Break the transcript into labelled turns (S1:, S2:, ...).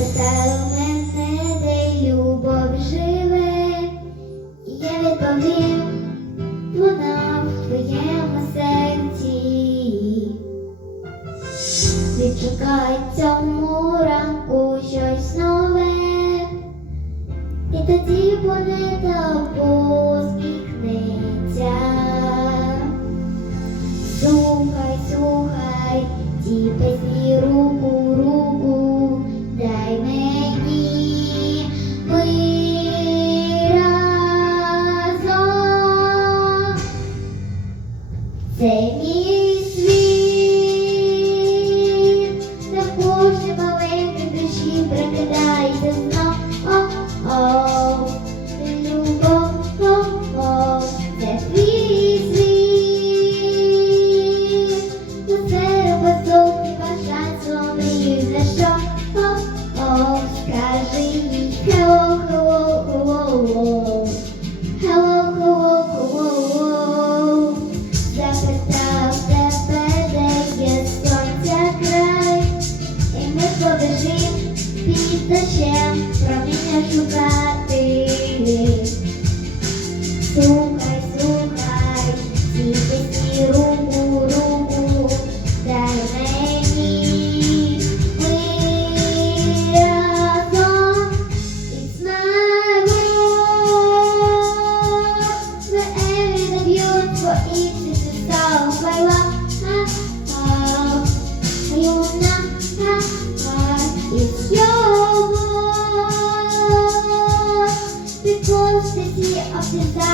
S1: запитає у мене, любов живе, і я відповім, вона в твоєму серці, відчукай цьому ранку щось нове, і тоді планета посміхнеться. Слухай, слухай, ті песні Це мій світ, на кожній маленькій душі прокидається знов. О-о, любов, о-о, це твій світ. Усе безумні бажань, мрію за що? О-о, скажи їй hello, hello, hello, hello, lugar. Yes,